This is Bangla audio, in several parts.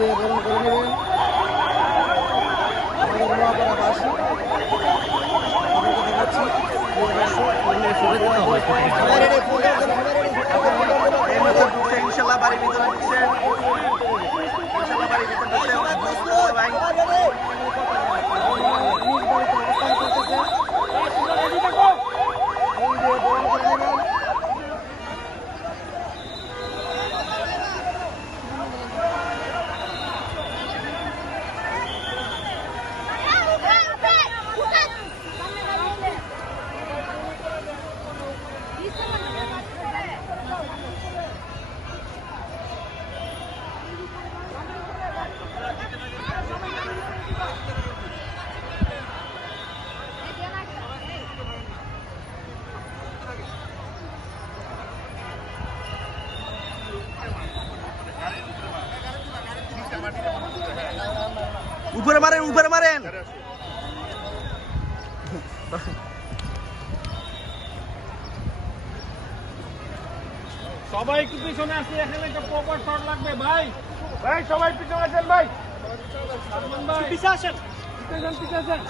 দিয়ে বরণ করে নেবেন আমাদের নোয়াপাড়াবাসী। দেখাচ্ছি ইনশাল্লাহ বাড়ির ভিতরে ঢুকছে, ইনশাল্লাহ বাড়ির ভিতরে ঢুকছে ভাই। উপরে মারেন, উপরে মারেন। সবাই একটু পিছনে আসলে এখানে একটা প্রপার শট লাগবে ভাই। ভাই সবাই পিছনে আসেন ভাই, পিছনে আসেন, পিছনে আসেন।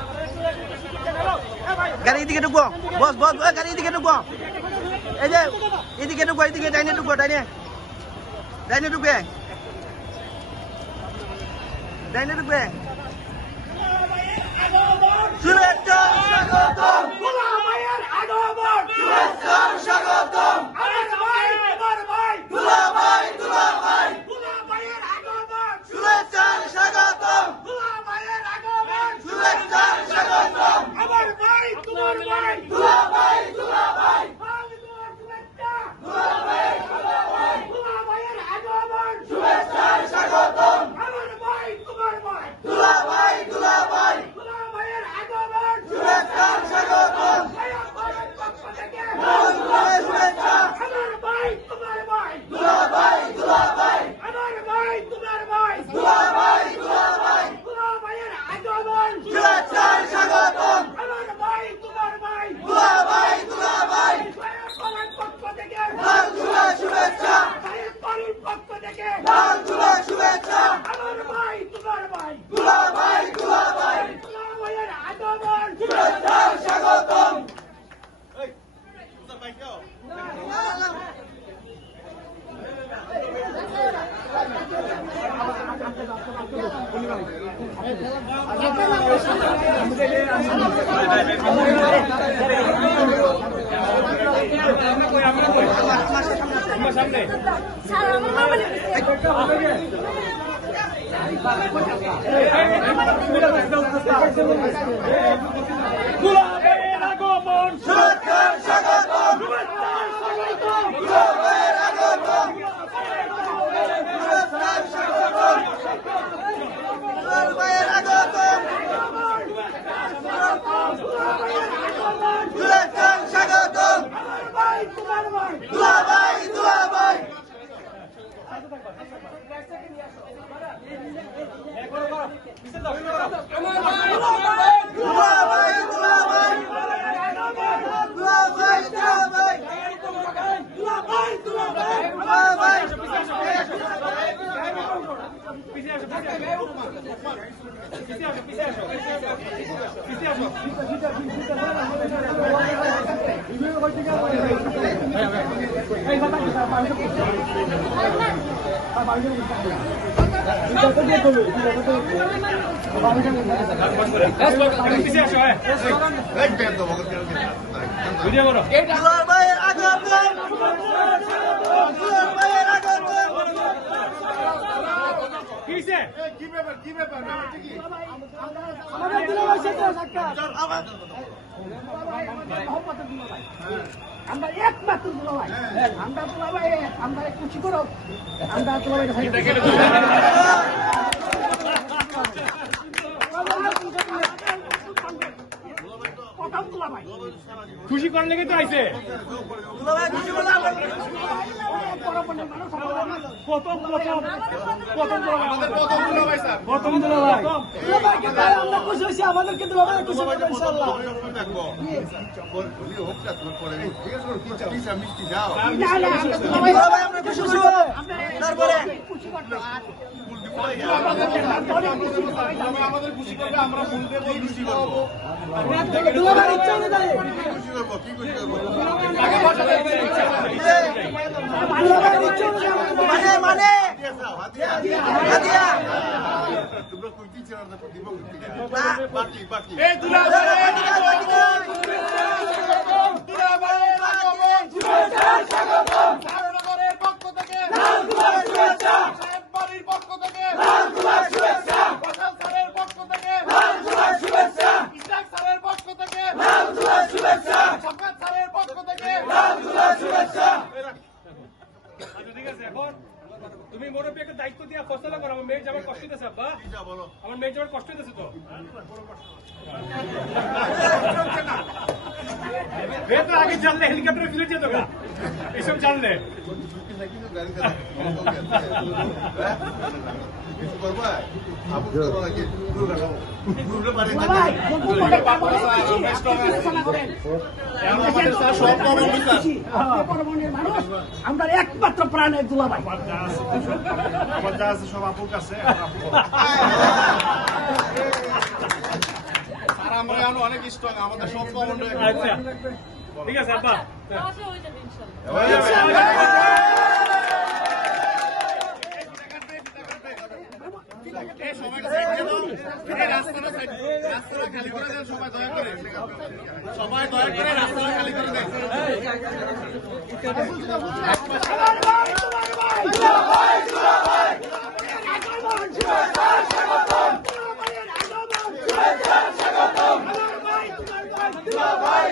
গাড়ি এদিকে ঢুকবো, বস বস গাড়ি এদিকে ঢুকবো। এই যে এদিকে ঢুকবো, এদিকে ডাইনে ঢুকবো, ডাইনে ডাইনে ঢুকবে, ডাইনে ঢুকবে। শুভেচ্ছা স্বাগতম, দুলাভাইয়ের আগমন, শুভেচ্ছা স্বাগতম। আমার ভাই, আমার ভাই, দুলাভাই দুলাভাই, দুলাভাইয়ের আগমন, শুভেচ্ছা স্বাগতম, দুলাভাইয়ের আগমন, শুভেচ্ছা স্বাগতম। আমার ভাই, তোমার ভাই, দুলাভাই দুলাভাই, শুভেচ্ছা, দুলাভাই দুলাভাই, দুলাভাইয়ের আগমন, শুভেচ্ছা স্বাগতম। আমার ভাই, তোমার ভাই, দুলাভাই দুলাভাই, দুলাভাইয়ের আগমন, শুভেচ্ছা স্বাগতম। ভাইয়ের পক্ষ থেকে, শুভেচ্ছা, আমার ভাই, তোমার ভাই, দুলাভাই দুলাভাই, আমার ভাই, তোমার ভাই, দুলাভাই দুলাভাই, দুলাভাইয়ের আগমন, শুভেচ্ছা স্বাগতম। আমার ভাই, তোমার ভাই, দুলাভাই দুলাভাই, ভাইয়ের পক্ষ থেকে, লাল ঝুলা শুভেচ্ছা, ভাইয়ের বাড়ির পক্ষ থেকে, লাল ঝুলা শুভেচ্ছা। আমার ভাই, তোমার ভাই, দুলাভাই দুলাভাই, দুলাভাইয়ের আগমন, শুভেচ্ছা স্বাগতম। দুলাভাইয়ের আগমন, শুভেচ্ছা স্বাগতম, দুলাভাইয়ের আগমন, শুভেচ্ছা স্বাগতম, দুলাভাইয়ের আগমন, শুভেচ্ছা স্বাগতম। আমার ভাই, তোমার ভাই, দুলাভাই দুলাভাই, দুলাভাই দুলাভাই, দুলাভাই দুলাভাই, দুলাভাই, দুলাভাই, দুলাভাই। দুলাভাইয়ের আগমন, দুলাভাইয়ের আগমন। আমাদের দুলাভাই সেটা একটা, আমরা একমাত্র দুলাভাই, আমরা দুলাভাই, আমরা খুশি করো, আমরা দুলাভাই খুশি করার লেগে তো আইছে দুলাভাই খুশি করলাম প্রথম দুলাভাই আমরা খুশি হয়েছি আমাদেরকে দুলাভাই খুশি করবে ইনশাআল্লাহ দুলাভাই আমরা খুশি হইব তারপরে আমাদের খুশি করবে আমরা ফুল দেব খুশি করব দুলাভাই ইচ্ছা অনুযায়ী দুলাভাই ইচ্ছা অনুযায়ী মানে হাদিয়া এই দুলাভাইয়ের পক্ষ থেকে বাড়ির পক্ষ থেকে ফসল স্যারের পক্ষ থেকে ইসলাম স্যারের পক্ষ থেকে শফাত স্যারের পক্ষ থেকে আচ্ছা ঠিক আছে এখন তুমি মোরবি একটা দায়িত্ব দিয়া ফসল করো আমার মেয়ে যাবার কষ্ট হইতেছে আব্বা আমার মেয়ে যাবার কষ্ট হইতেছে তো মেয়ে তো আগে জানলে হেলিকপ্টারে ফিরে যেত গা এসব জানলে আমরা একমাত্র প্রাণের দুলাভাই আমার যা আছে সব আপুর কাছে আর আমরা এখন অনেক স্ট্রং আমাদের সব কমন আচ্ছা ঠিক আছে আব্বা সবাই দয়া করে রাস্তাটা খালি করে দেন দুলাভাই